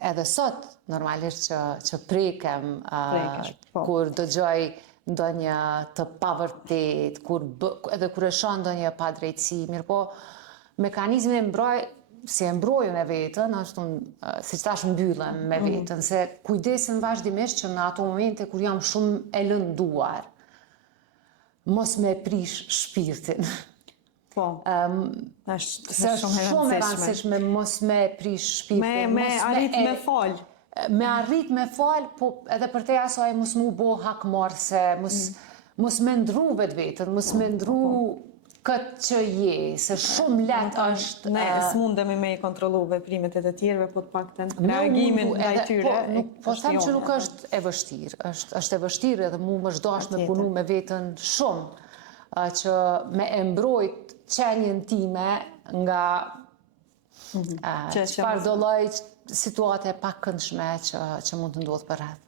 edhe sot, normalisht që prekem, po. kur dëgjoj ndonjë të pavërtet, edhe kur e shoh ndonjë padrejtësi, mirë po, mekanizmi si e mbrojë me vetën, është si që tash mbyllem me vetën, se kujdesem vazhdimisht që në ato momente kur jam shumë e lënduar, mos me prish shpirtin. Po, Se është shumë e rëndësishme mos me prish shpirtin. Me arrit me fal. Me arrit me fal, po edhe për te asaj mos mu bo hakmarrse, mos me ndru vetë vetën, mos me ndru këtë që je, se shumë let është... Ne s'mundemi me i kontrolu veprimet e të tjerëve, po të paktën reagimin ndaj tyre. Po them që nuk është e vështirë, është e vështirë edhe mu më zhdasht me punu me vetën shumë, që me e mbrojt qenjen time nga çfarë do lloj situate pa këndshme që mund të ndodhë për rreth.